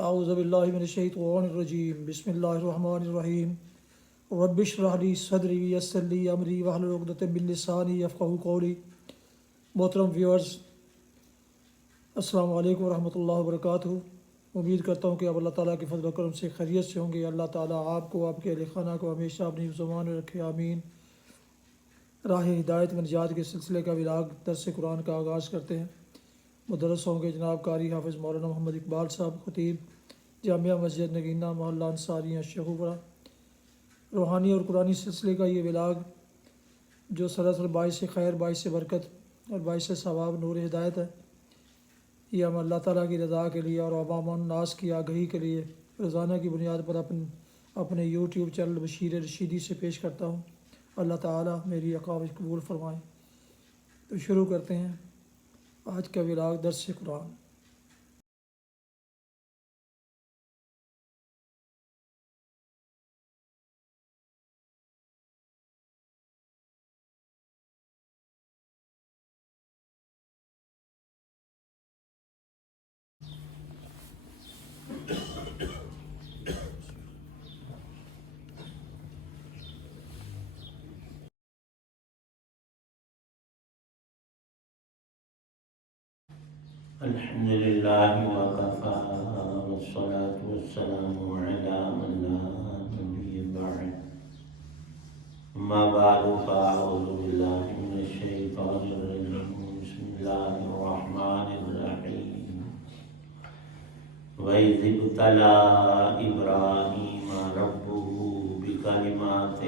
اعوذ باللہ من الشیطان الرجیم بسم اللہ الرحمن الرحیم رب اشرح لی صدری ویسر لی امری واحلل عقدۃ من لسانی یفقہوا قولی۔ محترم ویورز، السلام علیکم ورحمۃ اللہ وبرکاتہ۔ امید کرتا ہوں کہ آپ اللہ تعالیٰ کے فضل و کرم سے خیریت سے ہوں گے۔ اللہ تعالیٰ آپ کو، آپ کے اہل خانہ کو ہمیشہ اپنی زبان میں رکھے، آمین۔ راہ ہدایت و نجات کے سلسلے کا ولاگ درس قرآن کا آغاز کرتے ہیں۔ مدرس ہوں گے جناب قاری حافظ مولانا محمد اقبال صاحب، خطیب جامعہ مسجد نگینہ محلہ انصاریہ شیخوپورہ۔ روحانی اور قرآنی سلسلے کا یہ ولاگ جو سراسر باعث خیر، باعث برکت اور باعث ثواب نور ہدایت ہے، یہ ہم اللہ تعالیٰ کی رضا کے لیے اور عوام الناس کی آگہی کے لیے روزانہ کی بنیاد پر اپنے یوٹیوب چینل بشیر رشیدی سے پیش کرتا ہوں۔ اللہ تعالیٰ میری اقاوت قبول فرمائے۔ تو شروع کرتے ہیں آج کا ولاگ درس قرآن۔ الحمد للہ وکفی والصلاة والسلام علی من لا نبی بعد، اما بعد فاعوذ باللہ من الشیطان الرجیم، بسم اللہ الرحمن الرحیم۔ وَإِذِ ابْتَلَىٰ إِبْرَاهِيمَ رَبُّهُ بِكَلِمَاتٍ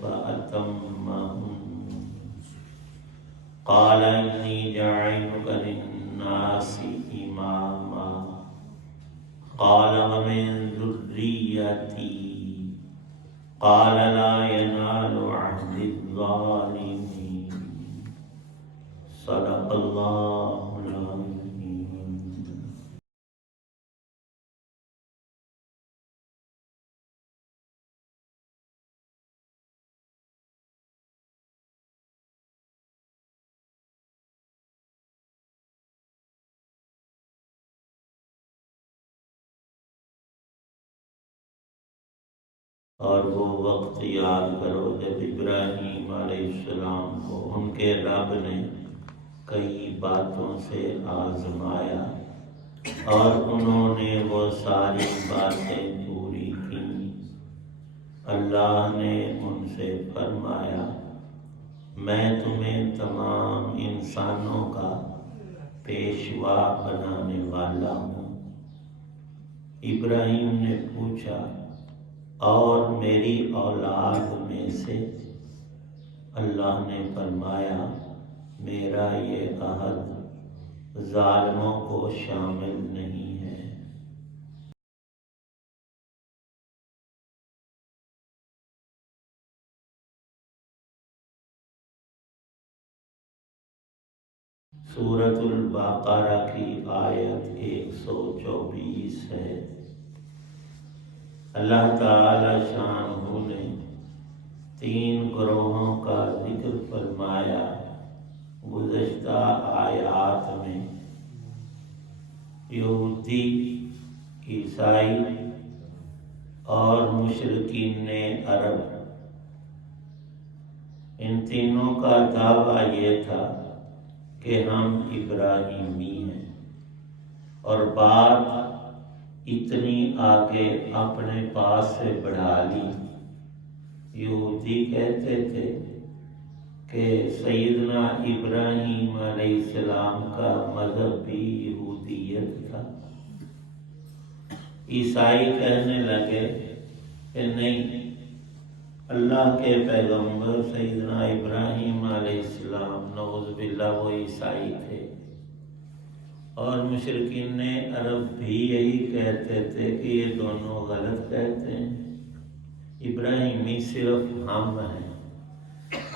فَأَتَمَّهُنَّ قَالَ إِنِّي جَاعِلُكَ لِلنَّاسِ إِمَامًا قَالَ وَمِن ذُرِّيَّتِي قَالَ لَا يَنَالُ عَهْدِ الظَّالِمِينَ۔ صدق اللہ العظیم۔ اور وہ وقت یاد کرو جب ابراہیم علیہ السلام کو ان کے رب نے کئی باتوں سے آزمایا اور انہوں نے وہ ساری باتیں پوری کیں۔ اللہ نے ان سے فرمایا، میں تمہیں تمام انسانوں کا پیشوا بنانے والا ہوں۔ ابراہیم نے پوچھا، اور میری اولاد میں سے؟ اللہ نے فرمایا، میرا یہ عہد ظالموں کو شامل نہیں ہے۔ سورۃ البقرہ کی آیت 124 ہے۔ اللہ تعالی شانہ نے 3 گروہوں کا ذکر فرمایا گزشتہ آیات میں۔ یہودی، عیسائی اور مشرکین عرب، ان تینوں کا دعویٰ یہ تھا کہ ہم ابراہیمی ہیں، اور بات اتنی آگے اپنے پاس سے بڑھا لی۔ یہودی کہتے تھے کہ سیدنا ابراہیم علیہ السلام کا مذہب بھی یہودیت تھا۔ عیسائی کہنے لگے کہ نہیں، اللہ کے پیغمبر سیدنا ابراہیم علیہ السلام نعوذ باللہ وہ عیسائی تھے۔ اور مشرکین عرب بھی یہی کہتے تھے کہ یہ دونوں غلط کہتے ہیں، ابراہیمی صرف ہم ہیں۔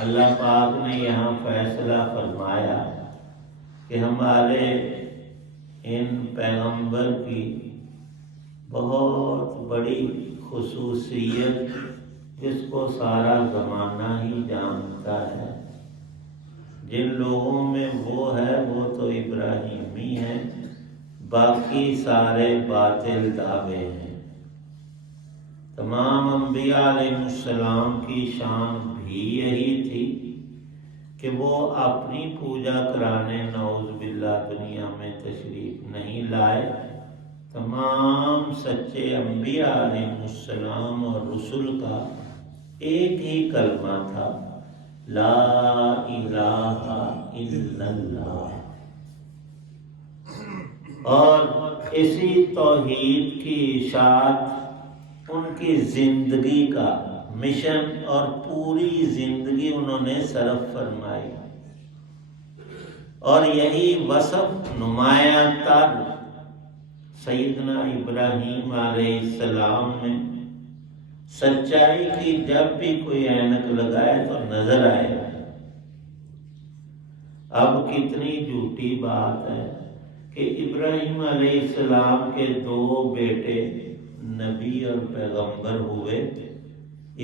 اللہ پاک نے یہاں فیصلہ فرمایا کہ ہمارے ان پیغمبر کی بہت بڑی خصوصیت جس کو سارا زمانہ ہی جانتا ہے، جن لوگوں میں وہ ہے وہ تو ابراہیمی ہیں، باقی سارے باطل دعوے ہیں۔ تمام انبیاء علیہ السلام کی شان بھی یہی تھی کہ وہ اپنی پوجا کرانے نعوذ باللہ دنیا میں تشریف نہیں لائے۔ تمام سچے انبیاء علیہ السلام اور رسول کا ایک ہی کلمہ تھا، لا الہ الا اللہ، اور اسی توحید کی اشاعت ان کی زندگی کا مشن اور پوری زندگی انہوں نے صرف فرمائی، اور یہی وصف نمایاں تر سیدنا ابراہیم علیہ السلام نے سچائی کی جب بھی کوئی اینک لگائے تو نظر آئے۔ اب کتنی جھوٹی بات ہے کہ ابراہیم علیہ السلام کے 2 بیٹے نبی اور پیغمبر ہوئے،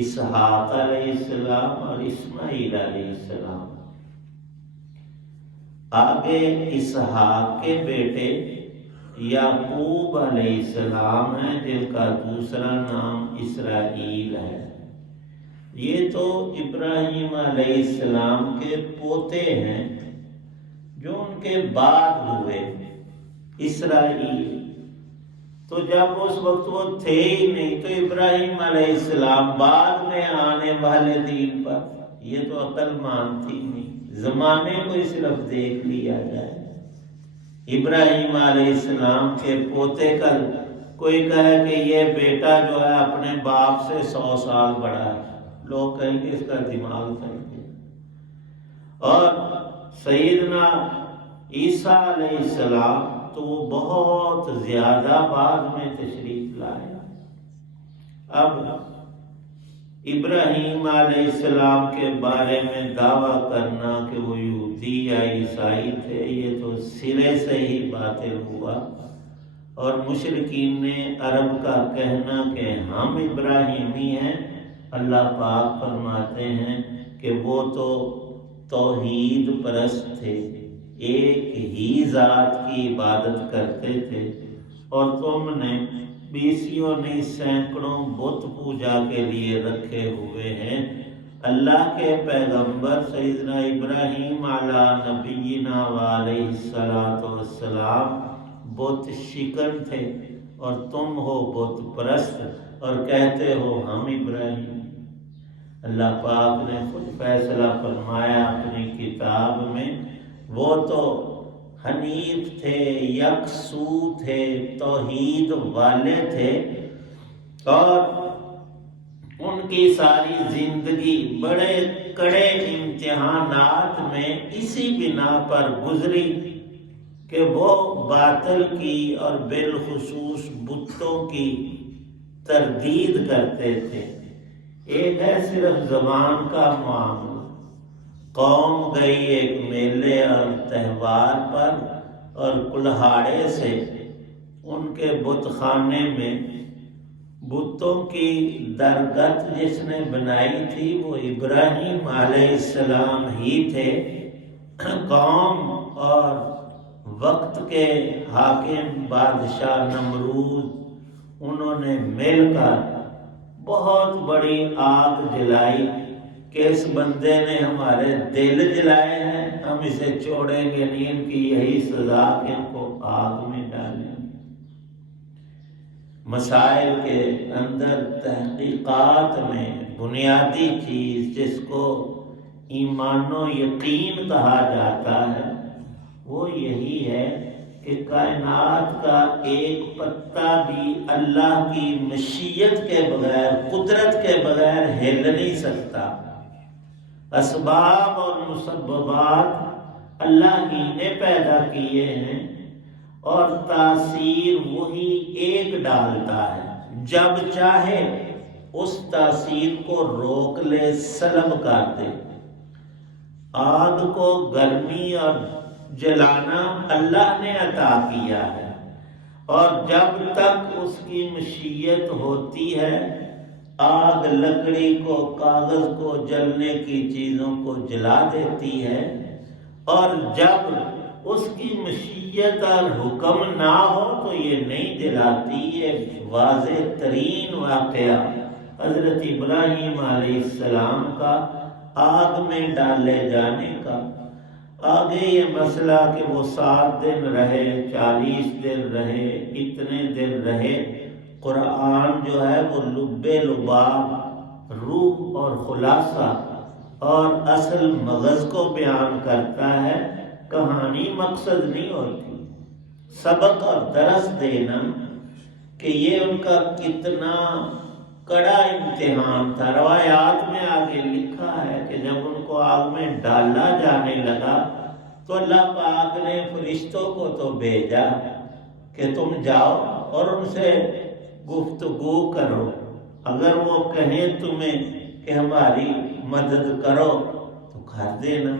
اسحاق علیہ السلام اور اسماعیل علیہ السلام۔ آگے اسحاق کے بیٹے یعقوب علیہ السلام ہیں جن کا دوسرا نام اسرائیل ہے۔ یہ تو ابراہیم علیہ السلام کے پوتے ہیں جو ان کے بعد ہوئے، اسرائیل۔ تو جب اس وقت وہ تھے ہی نہیں تو ابراہیم علیہ السلام بعد میں آنے والے دین پر، یہ تو عقل مانتی نہیں، زمانے کو ہی صرف دیکھ لیا جائے۔ ابراہیم علیہ السلام کے پوتے کا کوئی کہے کہ یہ بیٹا جو ہے اپنے باپ سے 100 سال بڑا ہے، لوگ کہیں گے اس کا دماغ چل گیا۔ اور سیدنا عیسیٰ علیہ السلام تو وہ بہت زیادہ بعد میں تشریف لائے۔ اب ابراہیم علیہ السلام کے بارے میں دعویٰ کرنا کہ وہ یہودی یا عیسائی تھے، یہ تو سرے سے ہی باطل ہوا، اور مشرکین نے عرب کا کہنا کہ ہم ابراہیمی ہیں، اللہ پاک فرماتے ہیں کہ وہ تو توحید پرست تھے، ایک ہی ذات کی عبادت کرتے تھے، اور تم نے بیسیوں نہیں سینکڑوں بت پوجا کے لیے رکھے ہوئے ہیں۔ اللہ کے پیغمبر سیدنا ابراہیم علی نبینا وعلیہ الصلاۃ والسلام بت شکن تھے، اور تم ہو بت پرست اور کہتے ہو ہم ابراہیم۔ اللہ پاک نے خود فیصلہ فرمایا اپنی کتاب میں، وہ تو حنیف تھے، یکسو تھے، توحید والے تھے، اور ان کی ساری زندگی بڑے کڑے امتحانات میں اسی بنا پر گزری کہ وہ باطل کی اور بالخصوص بتوں کی تردید کرتے تھے۔ ایک ہے صرف زبان کا معاملہ، قوم گئی ایک میلے اور تہوار پر، اور کلہاڑے سے ان کے بت خانے میں بتوں کی درگت جس نے بنائی تھی وہ ابراہیم علیہ السلام ہی تھے۔ قوم اور وقت کے حاکم بادشاہ نمرود، انہوں نے مل کر بہت بڑی آگ جلائی کہ اس بندے نے ہمارے دل جلائے ہیں، ہم اسے چھوڑیں گے نہیں، ان کی یہی سزا کہ ان کو آگ میں ڈالیں گے۔ مسائل کے اندر تحقیقات میں بنیادی چیز جس کو ایمان و یقین کہا جاتا ہے وہ یہی ہے کہ کائنات کا ایک پتا بھی اللہ کی مشیت کے بغیر، قدرت کے بغیر ہل نہیں سکتا۔ اسباب اور مسببات اللہ ہی نے پیدا کیے ہیں، اور تاثیر وہی ایک ڈالتا ہے، جب چاہے اس تاثیر کو روک لے، سلب کر دے۔ آگ کو گرمی اور جلانا اللہ نے عطا کیا ہے، اور جب تک اس کی مشیت ہوتی ہے، آگ لکڑی کو، کاغذ کو، جلنے کی چیزوں کو جلا دیتی ہے، اور جب اس کی مشیت اور حکم نہ ہو تو یہ نہیں دلاتی. یہ واضح ترین واقعہ حضرت ابراہیم علیہ السلام کا آگ میں ڈالے جانے کا. آگے یہ مسئلہ کہ وہ 7 دن رہے، 40 دن رہے، اتنے دن رہے، قرآن جو ہے وہ لب لباب، روح اور خلاصہ اور اصل مغز کو بیان کرتا ہے. کہانی مقصد نہیں ہوتی، سبق اور درس دینا کہ یہ ان کا کتنا کڑا امتحان تھا. روایات میں آگے لکھا ہے کہ جب ان کو آگ میں ڈالا جانے لگا تو اللہ پاک نے فرشتوں کو تو بھیجا کہ تم جاؤ اور ان سے گفتگو کرو. اگر وہ کہیں تمہیں کہ ہماری مدد کرو تو کر دینا.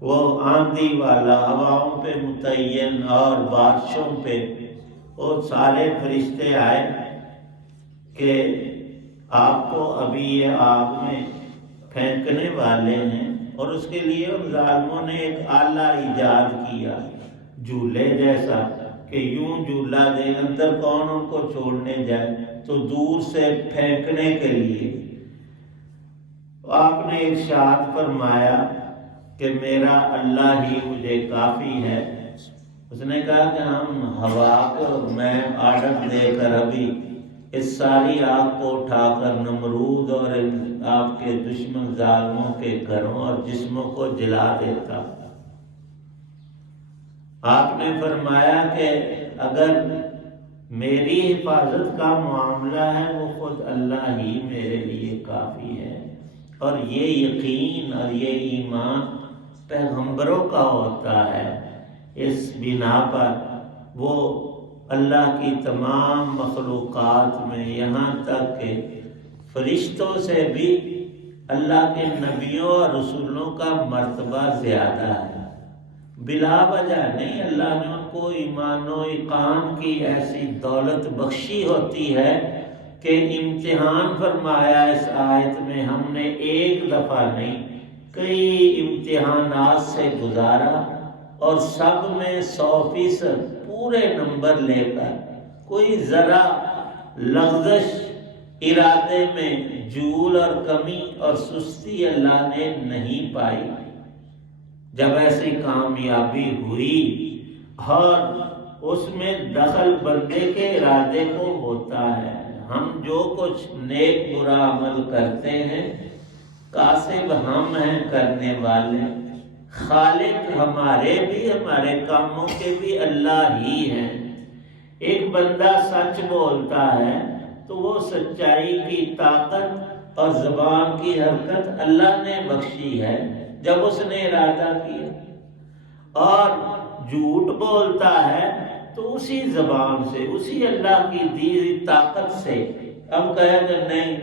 وہ آندھی والا، ہواؤں پہ متعین اور بارشوں پہ وہ سارے فرشتے آئے کہ آپ کو ابھی یہ آگ میں پھینکنے والے ہیں. اور اس کے لیے ان ظالموں نے ایک آلہ ایجاد کیا، جھولے جیسا، کہ یوں جھولا دے، اندر کون ان کو چھوڑنے جائے، تو دور سے پھینکنے کے لیے. آپ نے ارشاد فرمایا کہ میرا اللہ ہی مجھے کافی ہے. اس نے کہا کہ ہم ہوا کو میں آرڈر دے کر ابھی اس ساری آگ کو اٹھا کر نمرود اور آپ کے دشمن ظالموں کے گھروں اور جسموں کو جلا دیتا. آپ نے فرمایا کہ اگر میری حفاظت کا معاملہ ہے وہ خود اللہ ہی میرے لیے کافی ہے. اور یہ یقین اور یہ ایمان پیغمبروں کا ہوتا ہے. اس بنا پر وہ اللہ کی تمام مخلوقات میں، یہاں تک کہ فرشتوں سے بھی اللہ کے نبیوں اور رسولوں کا مرتبہ زیادہ ہے. بلا وجہ نہیں، اللہ نے ان کو ایمان و ایقان کی ایسی دولت بخشی ہوتی ہے کہ امتحان فرمایا اس آیت میں. ہم نے ایک دفعہ نہیں، کئی امتحانات سے گزارا اور سب میں 100% پورے نمبر لے کر کوئی ذرا لغزش ارادے میں جھول اور کمی اور سستی اللہ نے نہیں پائی. جب ایسی کامیابی ہوئی اور اس میں دخل بندے کے ارادے کو ہوتا ہے. ہم جو کچھ نیک برا عمل کرتے ہیں کاسب ہم ہیں کرنے والے، خالق ہمارے بھی، ہمارے کاموں کے بھی اللہ ہی ہیں. ایک بندہ سچ بولتا ہے تو وہ سچائی کی طاقت اور زبان کی حرکت اللہ نے بخشی ہے جب اس نے ارادہ کیا. اور جھوٹ بولتا ہے تو اسی زبان سے، اسی اللہ کی دی ہوئی طاقت سے. اب کہا کہ نہیں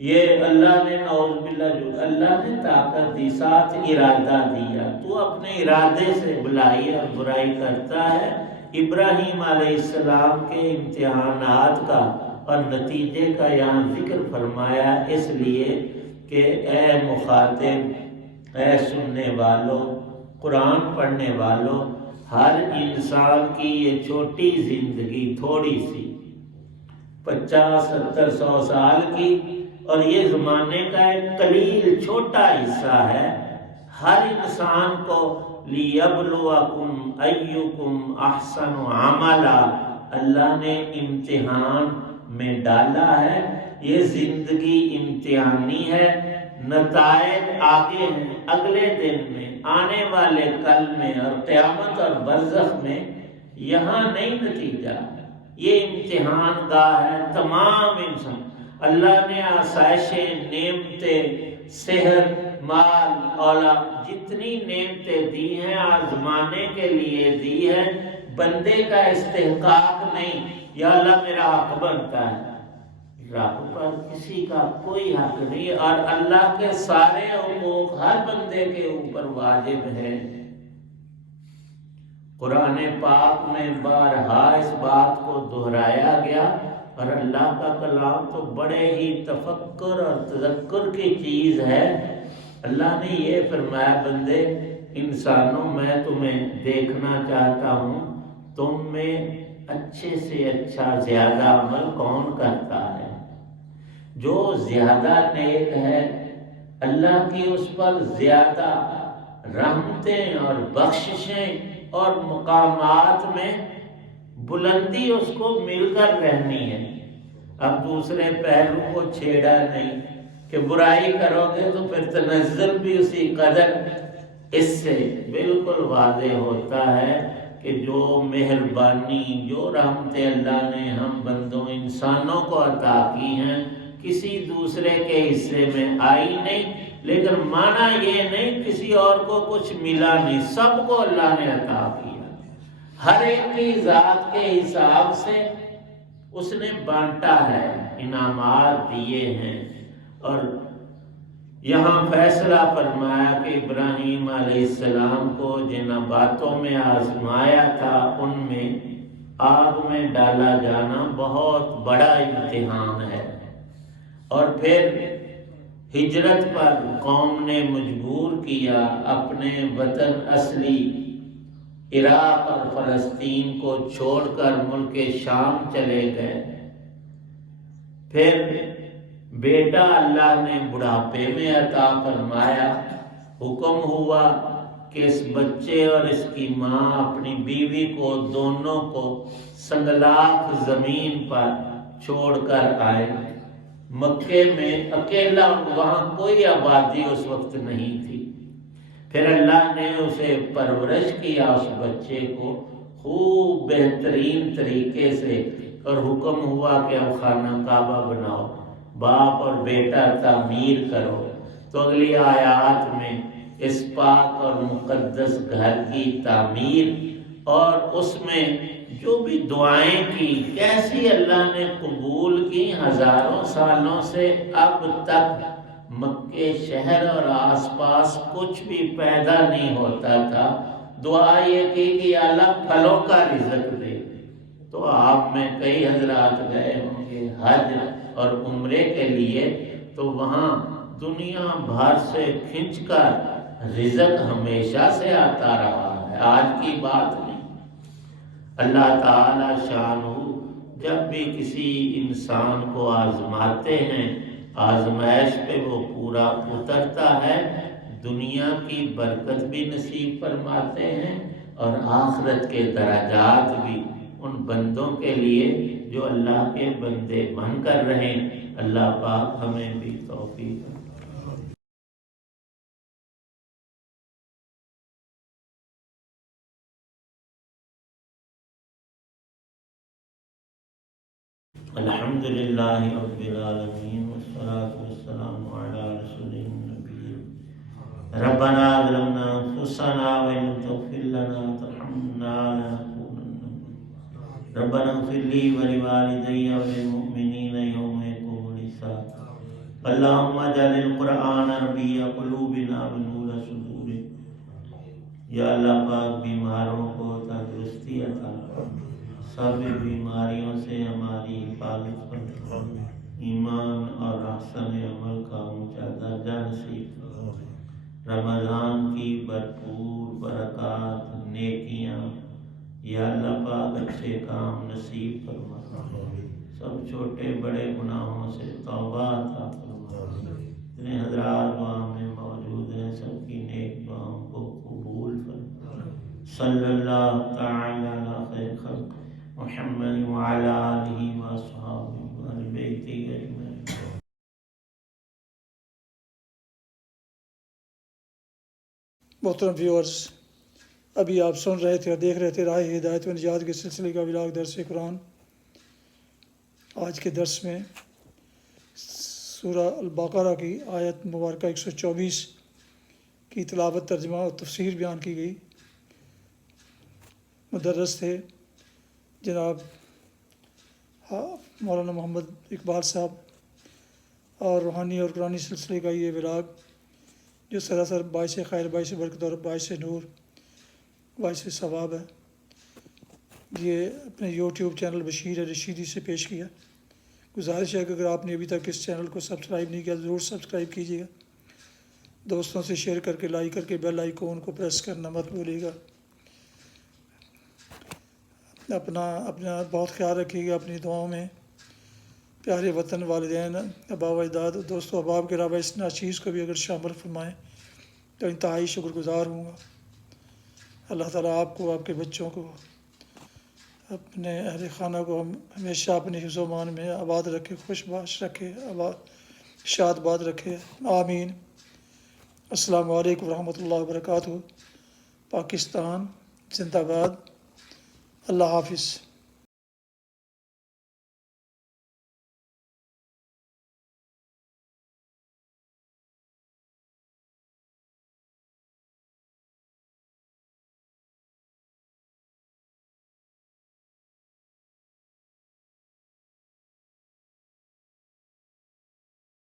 یہ اللہ نے، نعوذ باللہ، جو اللہ نے طاقت دی، ساتھ ارادہ دیا، تو اپنے ارادے سے بلائی اور برائی کرتا ہے. ابراہیم علیہ السلام کے امتحانات کا اور نتیجے کا یہاں ذکر فرمایا اس لیے کہ اے مخاطب، اے سننے والوں، قرآن پڑھنے والوں، ہر انسان کی یہ چھوٹی زندگی، تھوڑی سی 50 70 100 سال کی، اور یہ زمانے کا ایک قلیل چھوٹا حصہ ہے. ہر انسان کو لِيَبْلُوَكُمْ أَيُّكُمْ أَحْسَنُ عَمَلًا اللہ نے امتحان میں ڈالا ہے. یہ زندگی امتحانی ہے. نتائج آگے ہیں، اگلے دن میں، آنے والے کل میں اور قیامت اور برزخ میں. یہاں نہیں نتیجہ، یہ امتحان گاہ ہے. تمام انسان اللہ نے آسائشیں، نعمتیں، صحت، مال، اولاد، جتنی نعمتیں دی ہیں آزمانے کے لیے دی ہے. بندے کا استحقاق نہیں، یا اللہ میرا حق بنتا ہے، رب پر کسی کا کوئی حق نہیں. اور اللہ کے سارے حقوق ہر بندے کے اوپر واجب ہیں. قرآن پاک میں بارہا اس بات کو دہرایا گیا. اور اللہ کا کلام تو بڑے ہی تفکر اور تذکر کی چیز ہے. اللہ نے یہ فرمایا بندے انسانوں میں تمہیں دیکھنا چاہتا ہوں تم میں اچھے سے اچھا زیادہ عمل کون کرتا ہے۔ جو زیادہ نیک ہے اللہ کی اس پر زیادہ رحمتیں اور بخششیں اور مقامات میں بلندی اس کو مل کر رہنی ہے۔ اب دوسرے پہلو کو چھیڑا نہیں کہ برائی کرو گے تو پھر تنزل بھی اسی قدر۔ اس سے بالکل واضح ہوتا ہے کہ جو مہربانی جو رحمتیں اللہ نے ہم بندوں انسانوں کو عطا کی ہیں کسی دوسرے کے حصے میں آئی نہیں، لیکن معنی یہ نہیں کسی اور کو کچھ ملا نہیں، سب کو اللہ نے عطا کیا، ہر ایک کی ذات کے حساب سے اس نے بانٹا ہے، انعامات دیے ہیں۔ اور یہاں فیصلہ فرمایا کہ ابراہیم علیہ السلام کو جن باتوں میں آزمایا تھا ان میں آگ میں ڈالا جانا بہت بڑا امتحان ہے، اور پھر ہجرت پر قوم نے مجبور کیا، اپنے وطن اصلی عراق اور فلسطین کو چھوڑ کر ملک شام چلے گئے۔ پھر بیٹا اللہ نے بڑھاپے میں عطا فرمایا، حکم ہوا کہ اس بچے اور اس کی ماں اپنی بیوی کو دونوں کو سنگلاخ زمین پر چھوڑ کر آئے، مکے میں اکیلا، وہاں کوئی آبادی اس وقت نہیں تھی۔ پھر اللہ نے اسے پرورش کیا اس بچے کو خوب بہترین طریقے سے، اور حکم ہوا کہ اب خانہ کعبہ بناؤ، باپ اور بیٹا تعمیر کرو۔ تو اگلی آیات میں اس پاک اور مقدس گھر کی تعمیر اور اس میں جو بھی دعائیں کی کیسی اللہ نے قبول کی، ہزاروں سالوں سے اب تک مکے شہر اور آس پاس کچھ بھی پیدا نہیں ہوتا تھا، دعا یہ کی کہ اللہ پھلوں کا رزق دے۔ تو آپ میں کئی حضرات گئے ہوں گے حج اور عمرے کے لیے، تو وہاں دنیا بھر سے کھنچ کر رزق ہمیشہ سے آتا رہا ہے، آج کی بات نہیں۔ اللہ تعالی شانہ جب بھی کسی انسان کو آزماتے ہیں، آزمائش پہ وہ پورا اترتا ہے، دنیا کی برکت بھی نصیب فرماتے ہیں اور آخرت کے درجات بھی ان بندوں کے لیے جو اللہ کے بندے بن کر رہیں۔ اللہ پاک ہمیں بھی توفیق دے۔ الحمد للہ رب العالمین والصلاة والسلام علی رسول النبی۔ ربنا ظلمنا انفسنا وان لم تغفر لنا وترحمنا لنكونن، ربنا اغفر لي ولوالدي وللمؤمنين يوم يقوم الحساب۔ اللهم اجعل القرآن ربيع قلوبنا ونور صدورنا۔ یا اللہ پاک بیماروں کو تندرستی عطا فرما، سب بیماریوں سے ہماری حفاظت فرما، ایمان اور احسن عمل کا اونچا درجہ نصیب فرما۔ رمضان کی بھرپور برکات، نیکیاں، یا اللہ پاک اچھے کام نصیب فرما، سب چھوٹے بڑے گناہوں سے توبہ عطا فرما۔ جتنے حضرات وہاں میں موجود ہیں سب کی نیک دعاؤں کو قبول فرما۔ صلی اللہ تعالی علی خیر خلق محمد وعلی آلہ واصحابہ وآل بیتہ اجمعین۔ محترم ویورز، ابھی آپ سن رہے تھے اور دیکھ رہے تھے راہ ہدایت و نجات کے سلسلے کا ولاگ درس قرآن۔ آج کے درس میں سورہ البقرہ کی آیت مبارکہ 124 کی تلاوت، ترجمہ اور تفسیر بیان کی گئی۔ مدرس تھے جناب مولانا محمد اقبال صاحب، اور روحانی اور قرآنی سلسلے کا یہ ولاگ جو سراسر باعث خیر، باعث برکت اور باعث نور، باعث ثواب ہے، یہ اپنے یوٹیوب چینل بشیر رشیدی سے پیش کیا۔ گزارش ہے کہ اگر آپ نے ابھی تک اس چینل کو سبسکرائب نہیں کیا ضرور سبسکرائب کیجیے گا دوستوں سے شیئر کر کے لائک کر کے بیل آئیکن کو پریس کرنا مت بھولیے گا۔ اپنا بہت خیال رکھیے گا اپنی دعاؤں میں۔ پیارے وطن، والدین، آباء و اجداد، دوستوں احباب کے علاوہ اس ناچیز کو بھی اگر شامل فرمائیں تو انتہائی شکر گزار ہوں گا۔ اللہ تعالیٰ آپ کو، آپ کے بچوں کو، اپنے اہل خانہ کو ہمیشہ اپنے حفظ و امان میں آباد رکھے، خوش باش رکھے، شاد باد رکھے، آمین۔ السلام علیکم ورحمۃ اللہ وبرکاتہ۔ پاکستان زندہ باد۔ اللہ حافظ۔